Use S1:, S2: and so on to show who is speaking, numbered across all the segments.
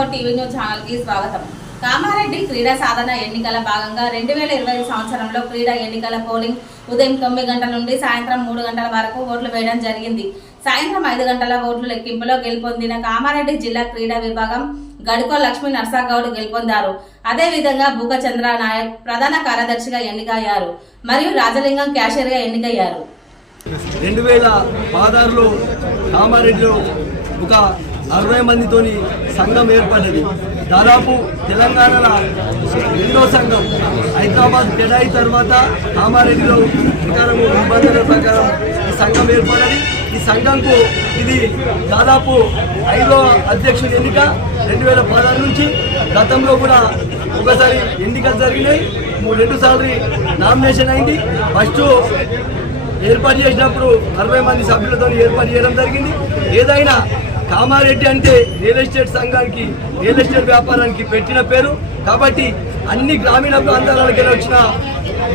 S1: Four TV news ఛానల్కి స్వాగతం. కామారెడ్డి క్రీడా సాధన ఎన్నికల భాగంగా రెండు వేల ఇరవై సంవత్సరంలో క్రీడా ఎన్నికల పోలింగ్ ఉదయం తొమ్మిది గంటల నుండి సాయంత్రం మూడు గంటల వరకు ఓట్లు వేయడం జరిగింది. సాయంత్రం ఐదు గంటల ఓట్లు లెక్కింపులో గెలుపొందిన కామారెడ్డి జిల్లా క్రీడా విభాగం గడుకో లక్ష్మీ నర్సాగౌడ్ గెలుపొందారు. అదేవిధంగా భూకచంద్ర నాయక్ ప్రధాన కార్యదర్శిగా ఎన్నికయ్యారు మరియు రాజలింగం క్యాషియర్గా ఎన్నికయ్యారు.
S2: రెండు వేల పదహారులో కామారెడ్డిలో ఒక అరవై మందితోని సంఘం ఏర్పడ్డది. దాదాపు తెలంగాణలో రెండో సంఘం హైదరాబాద్ కెడాయి తర్వాత కామారెడ్డిలో ప్రకారం నిబంధనల ప్రకారం ఈ సంఘం ఏర్పడ్డది. ఈ సంఘంకు ఇది దాదాపు ఐదో అధ్యక్షుడి ఎన్నిక రెండు వేల పదహారు నుంచి గతంలో కూడా ఒకసారి ఎన్నికలు జరిగినాయి. రెండు సార్లు నామినేషన్ అయింది. ఫస్ట్ ఏర్పాటు చేసినప్పుడు అరవై మంది సభ్యులతో ఏర్పాటు చేయడం జరిగింది. ఏదైనా కామారెడ్డి అంటే రియల్ ఎస్టేట్ సంఘానికి రియల్ ఎస్టేట్ వ్యాపారానికి పెట్టిన పేరు. కాబట్టి అన్ని గ్రామీణ ప్రాంతాలకి వచ్చిన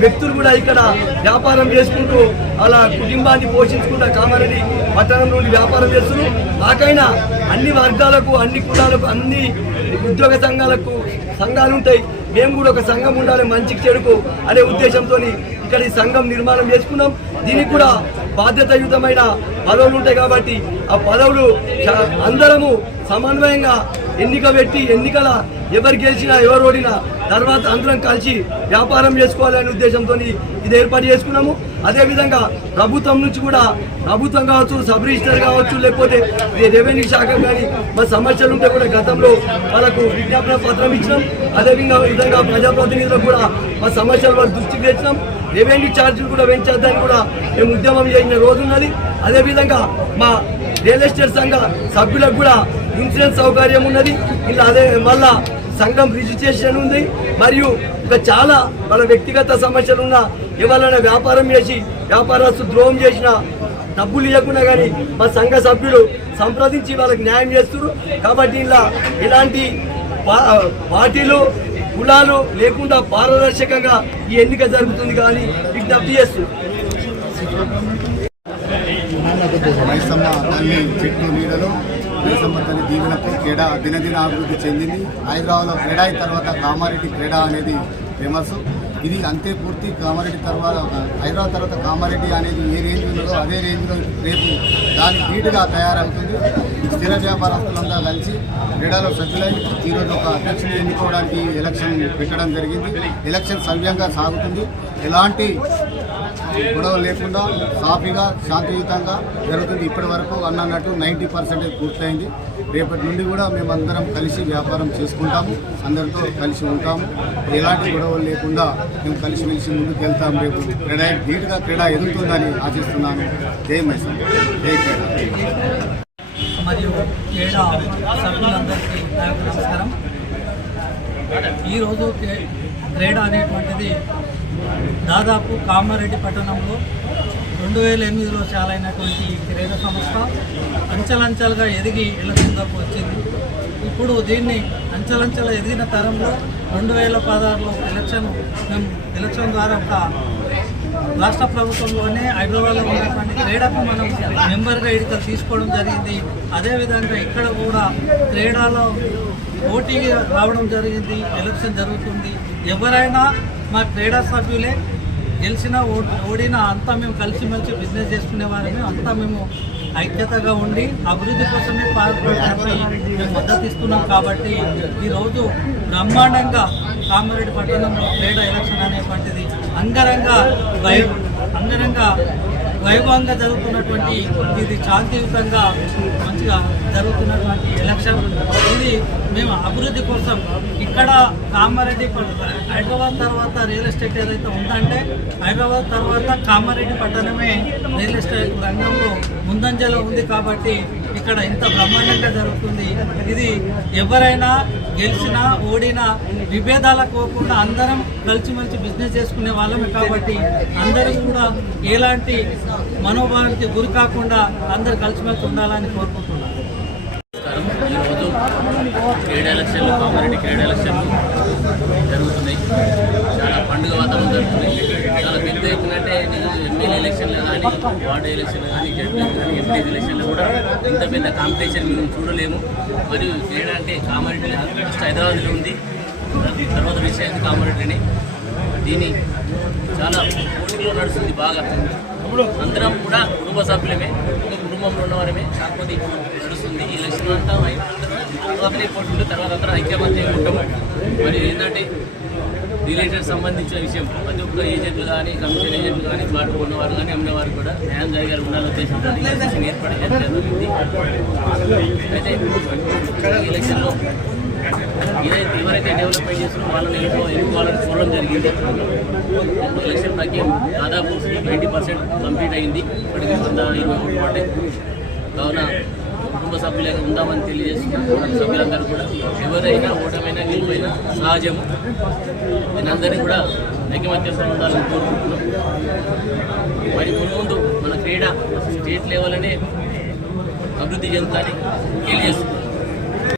S2: వ్యక్తులు కూడా ఇక్కడ వ్యాపారం చేసుకుంటూ అలా కుటుంబాన్ని పోషించుకుంటూ కామారెడ్డి పట్టణం నుండి వ్యాపారం చేస్తున్నారు. నాకైనా అన్ని వర్గాలకు అన్ని కులాలకు అన్ని ఉద్యోగ సంఘాలకు సంఘాలు ఉంటాయి. మేము కూడా ఒక సంఘం ఉండాలి మంచికి చెడుకు అనే ఉద్దేశంతో ఇక్కడ ఈ సంఘం నిర్మాణం చేసుకున్నాం. దీనికి కూడా బాధ్యతాయుతమైన పదవులు ఉంటాయి కాబట్టి ఆ పదవులు అందరము సమన్వయంగా ఎన్నిక పెట్టి ఎన్నికల ఎవరు గెలిచినా ఎవరు ఓడినా తర్వాత అందరం కలిసి వ్యాపారం చేసుకోవాలనే ఉద్దేశంతో ఇది ఏర్పాటు చేసుకున్నాము. అదేవిధంగా ప్రభుత్వం నుంచి కూడా ప్రభుత్వం కావచ్చు సబ్ రిజిస్టర్ కావచ్చు లేకపోతే రెవెన్యూ శాఖ కానీ మా సమస్యలు ఉంటే కూడా గతంలో వాళ్ళకు విజ్ఞాపన పత్రం ఇచ్చినాం. అదేవిధంగా విధంగా ప్రజాప్రతినిధులకు కూడా మా సమస్యలు వాళ్ళ దృష్టికి తెచ్చినాం రెవెన్యూ ఛార్జీలు కూడా పెంచేద్దానికి కూడా మేము ఉద్యమం చేసిన రోజు ఉన్నది అదేవిధంగా మా రియల్ ఎస్టేట్ సంఘ సభ్యులకు కూడా ఇన్సూరెన్స్ సౌకర్యం ఉన్నది. ఇలా అదే మళ్ళా సంఘం రిజిస్ట్రేషన్ ఉంది. మరియు ఇంకా చాలా వాళ్ళ వ్యక్తిగత సమస్యలు ఉన్న ఎవరైనా వ్యాపారం చేసి వ్యాపారస్తు ద్రోహం చేసిన డబ్బులు ఇవ్వకుండా కానీ మా సంఘ సభ్యులు సంప్రదించి వాళ్ళకి న్యాయం చేస్తున్నారు కాబట్టి ఇలా ఇలాంటి పా- పార్టీలు కులాలు లేకుండా పారదర్శకంగా ఈ ఎన్నిక జరుగుతుంది కానీ విజ్ఞప్తి చేస్తున్నారు
S3: చెట్టు నీడలో దేశం తల్లి దీవెనకు క్రీడా దినదిన అభివృద్ధి చెందింది. హైదరాబాద్లో క్రీడా అయిన తర్వాత కామారెడ్డి క్రీడా అనేది ఫేమస్. ఇది అంతే పూర్తి కామారెడ్డి తర్వాత హైదరాబాద్ తర్వాత కామారెడ్డి అనేది ఏ రేంజ్ ఉన్నదో అదే రేంజ్లో రేపు దాని ధీటుగా తయారవుతుంది. స్థిర వ్యాపారస్తులంతా కలిసి క్రీడలో సభ్యులై ఈరోజు ఒక అధ్యక్షుని ఎన్నుకోవడానికి ఎలక్షన్ పెట్టడం జరిగింది. ఎలక్షన్ సవ్యంగా సాగుతుంది. ఎలాంటి గొడవ లేకుండా సాఫీగా శాంతియుతంగా జరుగుతుంది. ఇప్పటి వరకు అన్నట్టు నైంటీ పర్సెంటేజ్ పూర్తయింది. రేపటి నుండి కూడా మేమందరం కలిసి వ్యాపారం చేసుకుంటాము. అందరితో కలిసి ఉంటాము. ఎలాంటి గొడవలు లేకుండా మేము కలిసిమెలిసి ముందుకు వెళ్తాము రేపు. క్రీడా నీట్గా క్రీడా ఎదుగుతుందని ఆశిస్తున్నాను. జై మైసూర్. జై క్రీడా.
S4: మరియు క్రీడా సభ్యులందరికీ నమస్కారం. ఈరోజు క్రీడ అనేటువంటిది దాదాపు కామారెడ్డి పట్టణంలో రెండు వేల ఎనిమిదిలో చాలైనటువంటి క్రీడ క్రీడా సంస్థ అంచెలంచెలుగా ఎదిగి ఎలక్షన్లోకి వచ్చింది. ఇప్పుడు దీన్ని అంచెలంచెల ఎదిగిన తరంలో రెండు వేల పదహారులో ఎలక్షన్ మేము ఎలక్షన్ ద్వారా ఒక రాష్ట్ర ప్రభుత్వంలోనే హైదరాబాద్లో ఉన్నటువంటి క్రీడకు మనం మెంబర్గా ఇక్కడ తీసుకోవడం జరిగింది. అదేవిధంగా ఇక్కడ కూడా క్రీడలో పోటీ రావడం జరిగింది. ఎలక్షన్ జరుగుతుంది. ఎవరైనా మా క్రీడా సభ్యులే గెలిచినా ఓ- ఓడినా అంతా మేము కలిసిమెలిసి బిజినెస్ చేసుకునే వారమే. అంతా మేము ఐక్యతగా ఉండి అభివృద్ధి కోసమే పాల్పడడానికి మేము మద్దతు ఇస్తున్నాం. కాబట్టి ఈరోజు బ్రహ్మాండంగా కామారెడ్డి పట్టణంలో క్రీడా ఎలక్షన్ అనేటువంటిది అంగరంగ వై అంగరంగ వైభవంగా జరుగుతున్నటువంటి ఇది శాంతియుతంగా మంచిగా జరుగుతున్నటువంటి ఎలక్షన్. ఇది మేము అభివృద్ధి కోసం ఇక్కడ కామారెడ్డి హైదరాబాద్ తర్వాత రియల్ ఎస్టేట్ ఏదైతే ఉందంటే హైదరాబాద్ తర్వాత కామారెడ్డి పట్టణమే రియల్ ఎస్టేట్ రంగంలో ముందంజలో ఉంది కాబట్టి ఇక్కడ ఇంత బ్రహ్మాండంగా జరుగుతుంది. ఇది ఎవరైనా గెలిచినా ఓడినా విభేదాలకు పోకుండా అందరం కలిసిమెలిసి బిజినెస్ చేసుకునే వాళ్ళమే కాబట్టి అందరూ కూడా ఎలాంటి మనోభావానికి గురి కాకుండా అందరు కలిసిమెలిసి ఉండాలని కోరుకుంటున్నాను
S5: ఈరోజు క్రీడా ఎలక్షన్లు కామారెడ్డి క్రీడా ఎలక్షన్లు జరుగుతున్నాయి. చాలా పండుగ వాతావరణం జరుగుతుంది. చాలా పెద్ద ఎత్తున అంటే ఎలక్షన్లు కానీ వార్డు ఎలక్షన్లు కానీ జడ్పీ కానీ ఎంపీ ఎలక్షన్లు కూడా ఇంత పెద్ద కాంపిటీషన్ మేము చూడలేము. మరియు తేడా అంటే కామారెడ్డి ఫస్ట్ హైదరాబాద్లో ఉంది. తర్వాత విషయాన్ని కామారెడ్డిని. దీని చాలా పోటీలో నడుస్తుంది బాగా. అందరం కూడా కుటుంబ సభ్యులమే ఒక కుటుంబంలో ఉన్నవారమే కాకపోతే నడుస్తుంది. ఈ లక్షణం అంతా అయిన తర్వాతనే తర్వాత అందరం ఐక్యమత్యంగా ఉంటాము మరి ఏంటంటే రిలేటెడ్ సంబంధించిన విషయం. ప్రతి ఒక్క ఏజెంట్లు కానీ కమిషన్ ఏజెంట్లు కానీ ప్లాట్ ఉన్నవారు కానీ అమ్మేవారు కూడా న్యాయం జరిగారు ఉండాలనే ఉద్దేశంతో ఈ ఏర్పాటు చేయడం అయితే ఎలక్షన్లో ఏదైతే ఎవరైతే డెవలప్మెంట్ చేస్తున్నారో వాళ్ళని ఎక్కువ ఎన్నుకోవాలని చూడడం జరిగింది. ఎలక్షన్ ప్రక్రియ దాదాపు నైంటీ పర్సెంట్ కంప్లీట్ అయింది. ఇప్పటికీ వంద ఇరవై ఒకటి కావున కుటుంబ సభ్యులుగా ఉందామని తెలియజేస్తున్నాం కుటుంబ సభ్యులందరూ కూడా ఎవరైనా ఓటమైనా గెలుపైనా సహజము. దీనందరినీ కూడా ఐకమత్యంతో ఉండాలని కోరుకుంటున్నాం. మరి ముందు మన క్రీడ స్టేట్ లెవెల్ అనే అభివృద్ధి చెందుతాని తెలియజేస్తున్నాం.